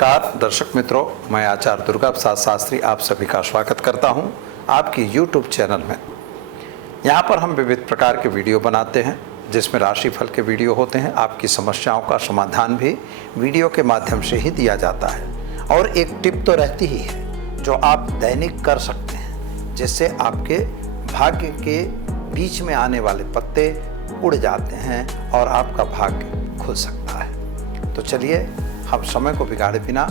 नमस्कार दर्शक मित्रों, मैं आचार्य दुर्गा प्रसाद शास्त्री आप सभी का स्वागत करता हूं आपकी YouTube चैनल में। यहां पर हम विविध प्रकार के वीडियो बनाते हैं जिसमें राशिफल के वीडियो होते हैं। आपकी समस्याओं का समाधान भी वीडियो के माध्यम से ही दिया जाता है और एक टिप तो रहती ही है जो आप दैनिक कर सकते हैं, जिससे आपके भाग्य के बीच में आने वाले पत्ते उड़ जाते हैं और आपका भाग्य खुल सकता है। तो चलिए हम समय को बिगाड़े बिना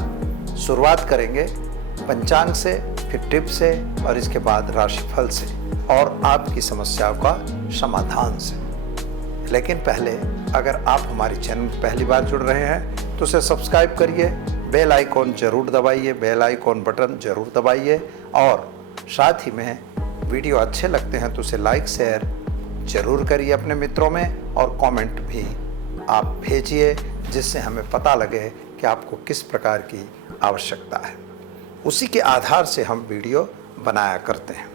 शुरुआत करेंगे पंचांग से, फिर टिप से और इसके बाद राशिफल से और आपकी समस्याओं का समाधान से। लेकिन पहले अगर आप हमारे चैनल में पहली बार जुड़ रहे हैं तो उसे सब्सक्राइब करिए, बेल आइकॉन जरूर दबाइए, बेल आइकॉन बटन जरूर दबाइए और साथ ही में वीडियो अच्छे लगते हैं तो उसे लाइक शेयर जरूर करिए अपने मित्रों में और कमेंट भी आप भेजिए, जिससे हमें पता लगे कि आपको किस प्रकार की आवश्यकता है। उसी के आधार से हम वीडियो बनाया करते हैं।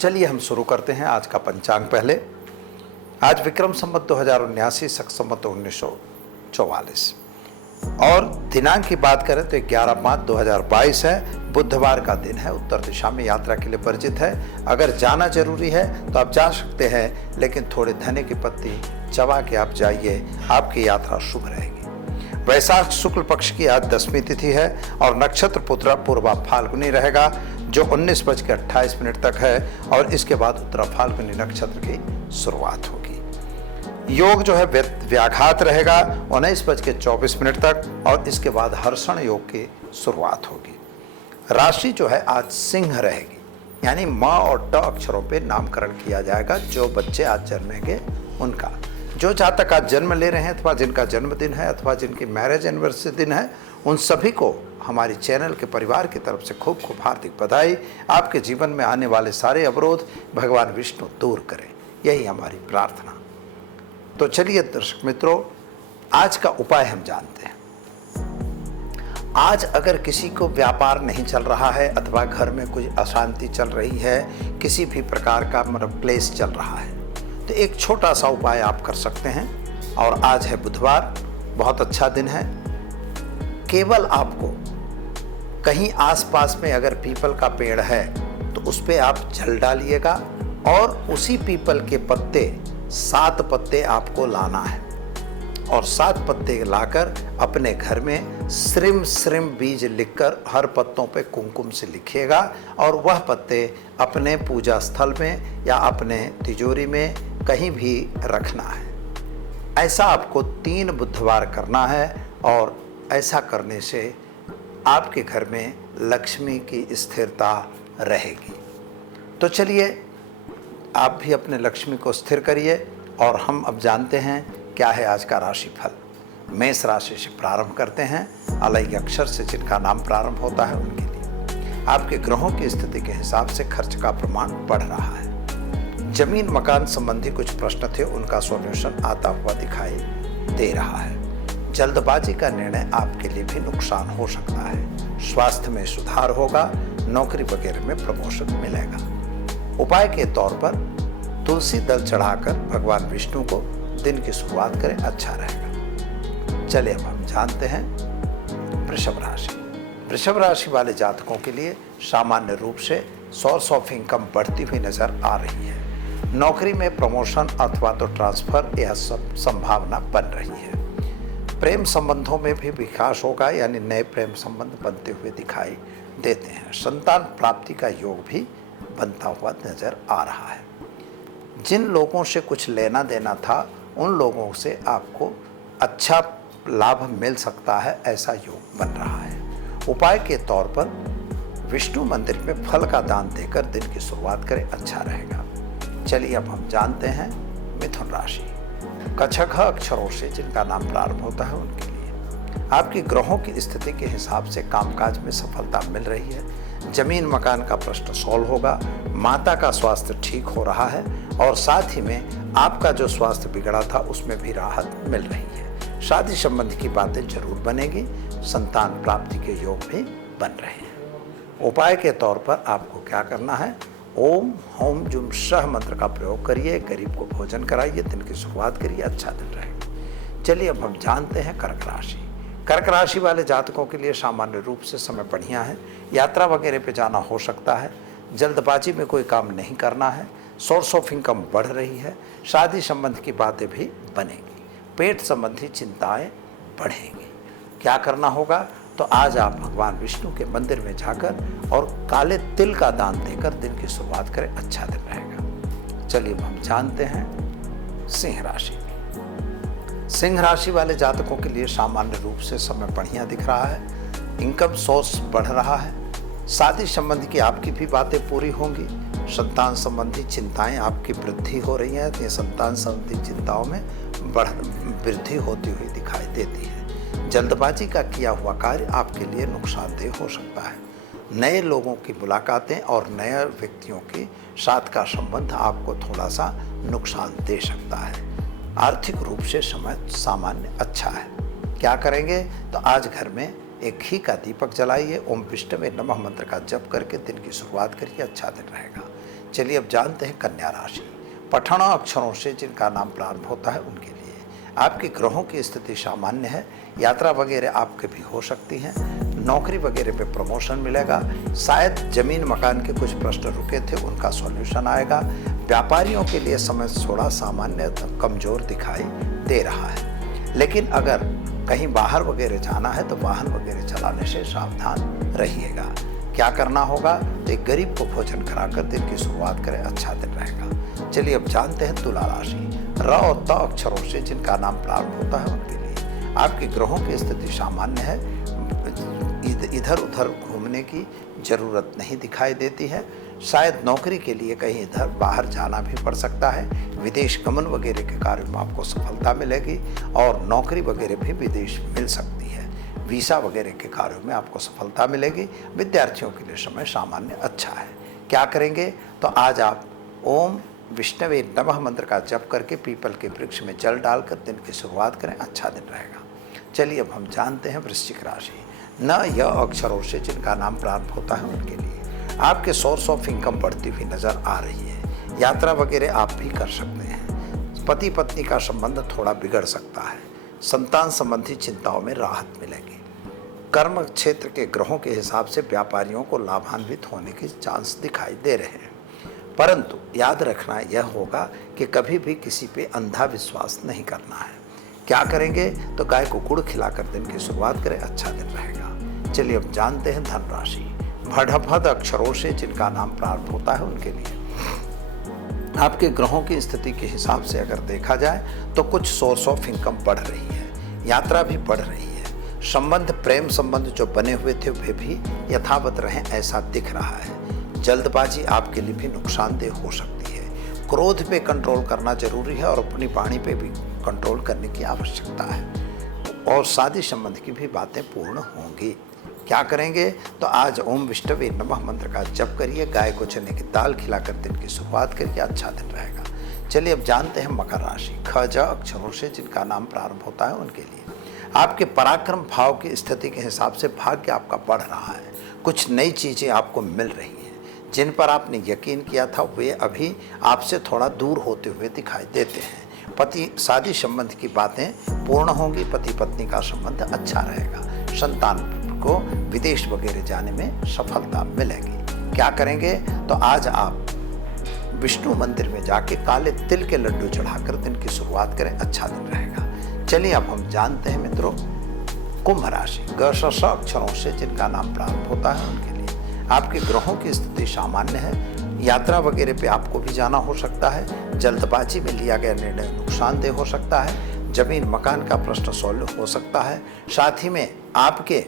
चलिए हम शुरू करते हैं आज का पंचांग। पहले आज विक्रम संवत 2079 शक संवत 1944 और दिनांक की बात करें तो 11/5/2022 है, बुधवार का दिन है। उत्तर दिशा में यात्रा के लिए वर्जित है। अगर जाना जरूरी है तो आप जा सकते हैं, लेकिन थोड़े धने की पत्ती चबा के आप जाइए, आपकी यात्रा शुभ रहेगी। वैशाख शुक्ल पक्ष की आज 10वीं तिथि है और नक्षत्र पुत्रा पूर्वा फाल्गुनी रहेगा जो 19:28 तक है और इसके बाद उत्तरा फाल्गुनी नक्षत्र की शुरुआत होगी। योग जो है व्याघात रहेगा 19:24 तक और इसके बाद हर्षण योग की शुरुआत होगी। राशि जो है आज सिंह रहेगी, यानी म और ट अक्षरों पे नामकरण किया जाएगा जो बच्चे आज जन्मेंगे उनका। जो जातक आज जन्म ले रहे हैं अथवा जिनका जन्मदिन है अथवा जिनकी मैरिज एनिवर्सरी दिन है, उन सभी को हमारी चैनल के परिवार की तरफ से खूब खूब हार्दिक बधाई। आपके जीवन में आने वाले सारे अवरोध भगवान विष्णु दूर करें, यही हमारी प्रार्थना। तो चलिए दर्शक मित्रों, आज का उपाय हम जानते हैं। आज अगर किसी को व्यापार नहीं चल रहा है अथवा घर में कुछ अशांति चल रही है, किसी भी प्रकार का मतलब क्लेश चल रहा है, तो एक छोटा सा उपाय आप कर सकते हैं। और आज है बुधवार, बहुत अच्छा दिन है। केवल आपको कहीं आसपास में अगर पीपल का पेड़ है तो उस पे आप जल डालिएगा और उसी पीपल के पत्ते 7 पत्ते आपको लाना है और 7 पत्ते लाकर अपने घर में श्रीम श्रीम बीज लिखकर हर पत्तों पे कुमकुम से लिखिएगा और वह पत्ते अपने पूजा स्थल में या अपने तिजोरी में कहीं भी रखना है। ऐसा आपको 3 बुधवार करना है और ऐसा करने से आपके घर में लक्ष्मी की स्थिरता रहेगी। तो चलिए आप भी अपने लक्ष्मी को स्थिर करिए और हम अब जानते हैं क्या है आज का राशिफल। मेष राशि से प्रारंभ करते हैं। अलग अक्षर से जिनका नाम प्रारंभ होता है उनके लिए आपके ग्रहों की स्थिति के हिसाब से खर्च का प्रमाण बढ़ रहा है। जमीन मकान संबंधी कुछ प्रश्न थे, उनका सॉल्यूशन आता हुआ दिखाई दे रहा है। जल्दबाजी का निर्णय आपके लिए भी नुकसान हो सकता है। स्वास्थ्य में सुधार होगा, नौकरी वगैरह में प्रमोशन मिलेगा। उपाय के तौर पर तुलसी दल चढ़ाकर भगवान विष्णु को दिन की शुरुआत करें, अच्छा रहेगा। चलिए अब हम जानते हैं वृषभ राशि। वृषभ राशि वाले जातकों के लिए सामान्य रूप से सोर्स ऑफ इनकम बढ़ती हुई नजर आ रही है। नौकरी में प्रमोशन अथवा तो ट्रांसफर यह सब संभावना बन रही है। प्रेम संबंधों में भी विकास होगा, यानी नए प्रेम संबंध बनते हुए दिखाई देते हैं। संतान प्राप्ति का योग भी बनता हुआ नजर आ रहा है। जिन लोगों से कुछ लेना देना था उन लोगों से आपको अच्छा लाभ मिल सकता है, ऐसा योग बन रहा है। उपाय के तौर पर विष्णु मंदिर में फल का दान देकर दिन की शुरुआत करें, अच्छा रहेगा। चलिए अब हम जानते हैं मिथुन राशि। कछघ अक्षरों से जिनका नाम प्रारंभ होता है उनके लिए आपकी ग्रहों की स्थिति के हिसाब से कामकाज में सफलता मिल रही है। जमीन मकान का प्रश्न सॉल्व होगा। माता का स्वास्थ्य ठीक हो रहा है और साथ ही में आपका जो स्वास्थ्य बिगड़ा था उसमें भी राहत मिल रही है। शादी संबंधी की बातें जरूर बनेगी। संतान प्राप्ति के योग भी बन रहे हैं। उपाय के तौर पर आपको क्या करना है, ओम होम जुम सह मंत्र का प्रयोग करिए, गरीब को भोजन कराइए, दिन की शुरुआत करिए, अच्छा दिन रहेगा। चलिए अब हम जानते हैं कर्क राशि। कर्क राशि वाले जातकों के लिए सामान्य रूप से समय बढ़िया है। यात्रा वगैरह पे जाना हो सकता है। जल्दबाजी में कोई काम नहीं करना है। सोर्स ऑफ इनकम बढ़ रही है। शादी संबंध की बातें भी बनेंगी। पेट संबंधी चिंताएं बढ़ेंगी। क्या करना होगा? तो आज आप भगवान विष्णु के मंदिर में जाकर और काले तिल का दान देकर दिन की शुरुआत करें, अच्छा दिन रहेगा। चलिए हम जानते हैं सिंह राशि। सिंह राशि वाले जातकों के लिए सामान्य रूप से समय बढ़िया दिख रहा है। इनकम सोर्स बढ़ रहा है। शादी संबंधी की आपकी भी बातें पूरी होंगी। संतान संबंधी चिंताएं आपकी वृद्धि हो रही हैं। तो संतान संबंधी चिंताओं में वृद्धि होती हुई दिखाई देती है। जल्दबाजी का किया हुआ कार्य आपके लिए नुकसानदेह हो सकता है। नए लोगों की मुलाकातें और नए व्यक्तियों के साथ का संबंध आपको थोड़ा सा नुकसान दे सकता है। आर्थिक रूप से समय सामान्य अच्छा है। क्या करेंगे? तो आज घर में एक घी का दीपक जलाइए। ओम विष्णवे नमः मंत्र का जप करके दिन की शुरुआत करिए, अच्छा दिन रहेगा। चलिए अब जानते हैं कन्या राशि। पठन अक्षरों से जिनका नाम प्रारंभ होता है उनके लिए आपके ग्रहों की स्थिति सामान्य है। यात्रा वगैरह आपके भी हो सकती है। नौकरी वगैरह पे प्रमोशन मिलेगा। शायद जमीन मकान के कुछ प्रश्न रुके थे, उनका सॉल्यूशन आएगा। व्यापारियों के लिए समय थोड़ा सामान्य कमजोर दिखाई दे रहा है। लेकिन अगर कहीं बाहर वगैरह जाना है तो वाहन वगैरह चलाने से सावधान रहिएगा। क्या करना होगा? तो एक गरीब को भोजन कराकर दिन की शुरुआत करें, अच्छा दिन रहेगा। चलिए अब जानते हैं तुला राशि। र और त अक्षरों से जिनका नाम प्रारंभ होता है उनके लिए आपके ग्रहों की स्थिति सामान्य है। इधर उधर घूमने की जरूरत नहीं दिखाई देती है। शायद नौकरी के लिए कहीं इधर बाहर जाना भी पड़ सकता है। विदेश गमन वगैरह के कार्य में आपको सफलता मिलेगी और नौकरी वगैरह भी विदेश मिल सकती है। वीसा वगैरह के कार्यों में आपको सफलता मिलेगी। विद्यार्थियों के लिए समय सामान्य अच्छा है। क्या करेंगे? तो आज आप ओम विष्णवे नमः मंत्र का जप करके पीपल के वृक्ष में जल डालकर दिन की शुरुआत करें, अच्छा दिन रहेगा। चलिए अब हम जानते हैं वृश्चिक राशि। न यह अक्षरों से जिनका नाम प्रारंभ होता है उनके लिए आपके सोर्स ऑफ इनकम बढ़ती हुई नजर आ रही है। यात्रा वगैरह आप भी कर सकते हैं। पति पत्नी का संबंध थोड़ा बिगड़ सकता है। संतान संबंधी चिंताओं में राहत मिलेगी। कर्म क्षेत्र के ग्रहों के हिसाब से व्यापारियों को लाभान्वित होने के चांस दिखाई दे रहे हैं। परंतु याद रखना यह होगा कि कभी भी किसी पे अंधा विश्वास नहीं करना है। क्या करेंगे? तो गाय को गुड़ खिलाकर दिन की शुरुआत करें, अच्छा दिन रहेगा। चलिए अब जानते हैं धन राशि। भड़भद अक्षरों से जिनका नाम प्रारंभ होता है उनके लिए आपके ग्रहों की स्थिति के हिसाब से अगर देखा जाए तो कुछ सोर्स ऑफ इनकम बढ़ रही है। यात्रा भी बढ़ रही है। संबंध, प्रेम संबंध जो बने हुए थे वे भी यथावत रहें, ऐसा दिख रहा है। जल्दबाजी आपके लिए भी नुकसानदेह हो सकती है। क्रोध पे कंट्रोल करना जरूरी है और अपनी वाणी पे भी कंट्रोल करने की आवश्यकता है। और शादी संबंध की भी बातें पूर्ण होंगी। क्या करेंगे? तो आज ओम विष्णवे नमः मंत्र का जप करिए। गाय को चने की दाल खिलाकर दिन की शुरुआत करिए, अच्छा दिन रहेगा। चलिए अब जानते हैं मकर राशि। ख ज अक्षरों से जिनका नाम प्रारंभ होता है उनके लिए आपके पराक्रम भाव की स्थिति के हिसाब से भाग्य आपका बढ़ रहा है। कुछ नई चीज़ें आपको मिल रही हैं। जिन पर आपने यकीन किया था वे अभी आपसे थोड़ा दूर होते हुए दिखाई देते हैं। पति शादी संबंध की बातें पूर्ण होंगी। पति पत्नी का संबंध अच्छा रहेगा। संतान को विदेश वगैरह जाने में सफलता मिलेगी। क्या करेंगे? तो आज आप विष्णु मंदिर में जाके काले तिल के लड्डू चढ़ाकर दिन की शुरुआत करें, अच्छा दिन रहेगा। चलिए अब हम जानते हैं मित्रों कुंभ राशि। ग श श अक्षरों से जिनका नाम प्रारंभ होता है उनके लिए आपके ग्रहों की स्थिति सामान्य है। यात्रा वगैरह पे आपको भी जाना हो सकता है। जल्दबाजी में लिया गया निर्णय नुकसानदेह हो सकता है। जमीन मकान का प्रश्न सॉल्व हो सकता है। साथ ही में आपके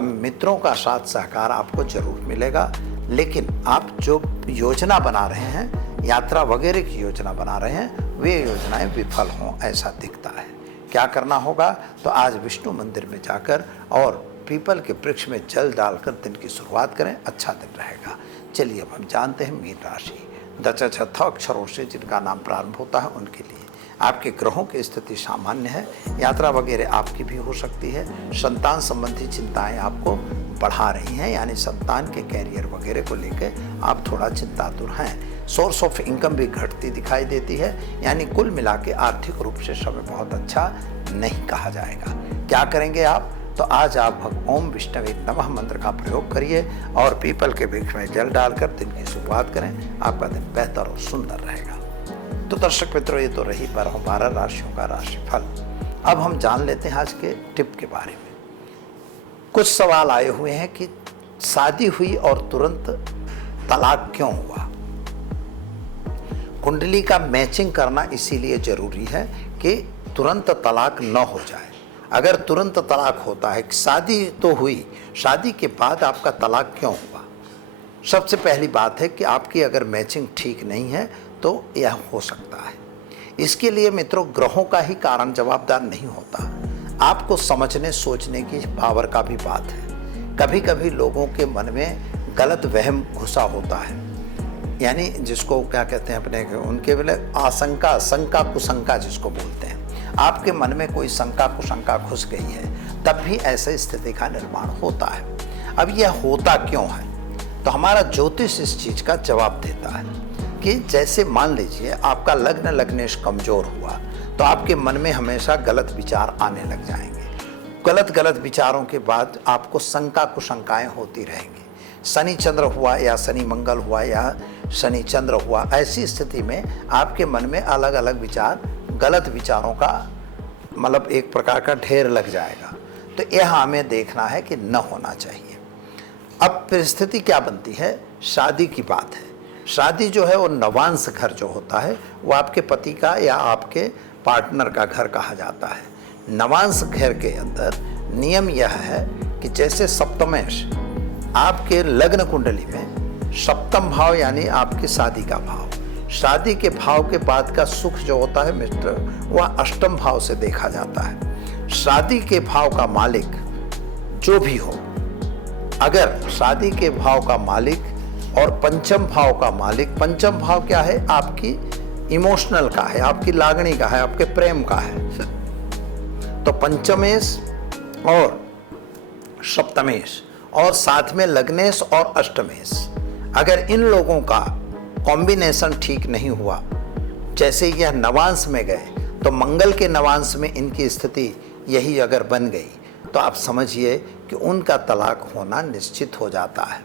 मित्रों का साथ सहकार आपको जरूर मिलेगा। लेकिन आप जो योजना बना रहे हैं, यात्रा वगैरह की योजना बना रहे हैं, वे योजनाएं विफल हों, ऐसा दिखता है। क्या करना होगा? तो आज विष्णु मंदिर में जाकर और पीपल के वृक्ष में जल डालकर दिन की शुरुआत करें, अच्छा दिन रहेगा। चलिए अब हम जानते हैं मीन राशि। दच छ अक्षरों से जिनका नाम प्रारंभ होता है उनके लिए आपके ग्रहों की स्थिति सामान्य है। यात्रा वगैरह आपकी भी हो सकती है। संतान संबंधी चिंताएं आपको बढ़ा रही हैं, यानी संतान के कैरियर वगैरह को लेकर आप थोड़ा चिंतातुर हैं। सोर्स ऑफ इनकम भी घटती दिखाई देती है, यानी कुल मिला के आर्थिक रूप से समय बहुत अच्छा नहीं कहा जाएगा। क्या करेंगे आप? तो आज आप ओम विष्णवे नमः मंत्र का प्रयोग करिए और पीपल के वृक्ष में जल डालकर दिन की शुरुआत करें। आपका दिन बेहतर और सुंदर रहेगा। तो दर्शक मित्रों, ये तो रही 12 राशियों का राशिफल। अब हम जान लेते हैं आज के टिप के बारे में। कुछ सवाल आए हुए हैं कि शादी हुई और तुरंत तलाक क्यों हुआ। कुंडली का मैचिंग करना इसीलिए जरूरी है कि तुरंत तलाक न हो जाए। अगर तुरंत तलाक होता है, शादी तो हुई, शादी के बाद आपका तलाक क्यों हुआ? सबसे पहली बात है कि आपकी अगर मैचिंग ठीक नहीं है तो यह हो सकता है। इसके लिए मित्रों, ग्रहों का ही कारण जवाबदार नहीं होता, आपको समझने सोचने की पावर का भी बात है। कभी कभी लोगों के मन में गलत वहम घुसा होता है, यानी जिसको क्या कहते हैं अपने उनके बोले आशंका, शंका कुशंका जिसको बोलते हैं। आपके मन में कोई शंका कुशंका घुस गई है, तब भी ऐसे स्थिति का निर्माण होता है। अब यह होता क्यों है? तो हमारा ज्योतिष इस चीज का जवाब देता है कि जैसे मान लीजिए आपका लग्न लग्नेश कमजोर हुआ तो आपके मन में हमेशा गलत विचार आने लग जाएंगे। गलत विचारों के बाद आपको शंका कुशंकाएं होती रहेंगी। शनि चंद्र हुआ या शनि मंगल हुआ या शनि चंद्र हुआ, ऐसी स्थिति में आपके मन में अलग अलग विचार, गलत विचारों का मतलब एक प्रकार का ढेर लग जाएगा। तो यह हमें देखना है कि न होना चाहिए। अब परिस्थिति क्या बनती है? शादी की बात है। शादी जो है वो नवांश घर जो होता है वो आपके पति का या आपके पार्टनर का घर कहा जाता है। नवांश घर के अंदर नियम यह है कि जैसे सप्तमेश आपके लग्न कुंडली में सप्तम भाव यानी आपकी शादी का भाव, शादी के भाव के बाद का सुख जो होता है मित्र, वह अष्टम भाव से देखा जाता है। शादी के भाव का मालिक जो भी हो, अगर शादी के भाव का मालिक और पंचम भाव का मालिक, पंचम भाव क्या है? आपकी इमोशनल का है, आपकी लागणी का है, आपके प्रेम का है। तो पंचमेश और सप्तमेश और साथ में लग्नेश और अष्टमेश, अगर इन लोगों का कॉम्बिनेशन ठीक नहीं हुआ, जैसे यह नवांश में गए तो मंगल के नवांश में इनकी स्थिति यही अगर बन गई तो आप समझिए कि उनका तलाक होना निश्चित हो जाता है।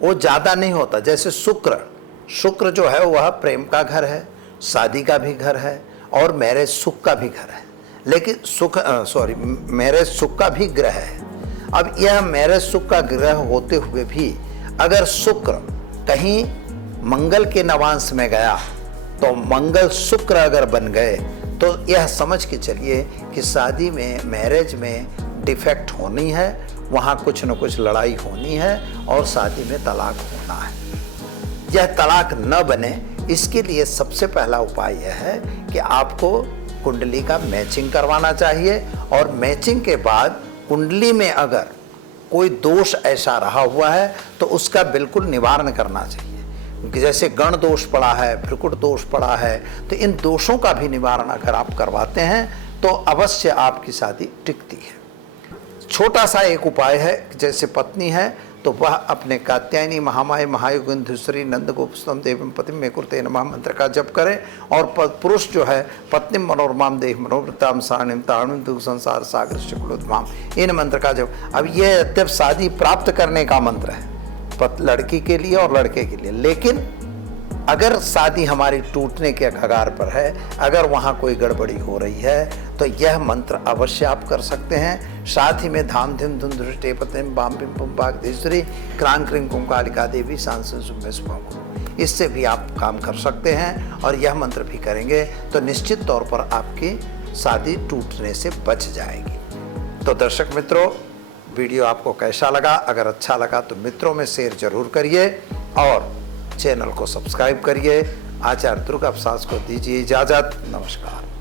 वो ज़्यादा नहीं होता। जैसे शुक्र जो है वह प्रेम का घर है, शादी का भी घर है और मैरिज सुख का भी घर है, लेकिन मैरिज सुख का भी ग्रह है। अब यह मैरिज सुख का ग्रह होते हुए भी अगर शुक्र कहीं मंगल के नवांश में गया तो मंगल शुक्र अगर बन गए तो यह समझ के चलिए कि शादी में, मैरिज में डिफेक्ट होनी है, वहाँ कुछ न कुछ लड़ाई होनी है और शादी में तलाक होना है। यह तलाक न बने, इसके लिए सबसे पहला उपाय यह है कि आपको कुंडली का मैचिंग करवाना चाहिए और मैचिंग के बाद कुंडली में अगर कोई दोष ऐसा रहा हुआ है तो उसका बिल्कुल निवारण करना चाहिए। जैसे गण दोष पड़ा है, भ्रिकुट दोष पड़ा है, तो इन दोषों का भी निवारण अगर आप करवाते हैं तो अवश्य आपकी शादी टिकती है। छोटा सा एक उपाय है, जैसे पत्नी है तो वह अपने कात्यायनी महामाय महायुगंधुश्री नंद गोपस्तम देवम पतिम में कुरते नमः मंत्र का जप करें और पुरुष जो है पत्नी मनोरमाम देह मनोवृताम सारणिम तारणिम दुख संसार सागर शुक्लोद्माम, इन मंत्र का जप। अब यह अत्यंत शादी प्राप्त करने का मंत्र है लड़की के लिए और लड़के के लिए, लेकिन अगर शादी हमारी टूटने के कगार पर है, अगर वहाँ कोई गड़बड़ी हो रही है तो यह मंत्र अवश्य आप कर सकते हैं। साथ ही में धाम धिम धुम धृष्टे पतिम बाम पिम पुम पाक देश्वरी क्रांग क्रिंग कुंकालिका देवी सांसन सुम्य सुभांग, इससे भी आप काम कर सकते हैं और यह मंत्र भी करेंगे तो निश्चित तौर पर आपकी शादी टूटने से बच जाएगी। तो दर्शक मित्रों, वीडियो आपको कैसा लगा? अगर अच्छा लगा तो मित्रों में शेयर जरूर करिए और चैनल को सब्सक्राइब करिए। आचार्य दुर्गा प्रसाद को दीजिए इजाज़त। नमस्कार।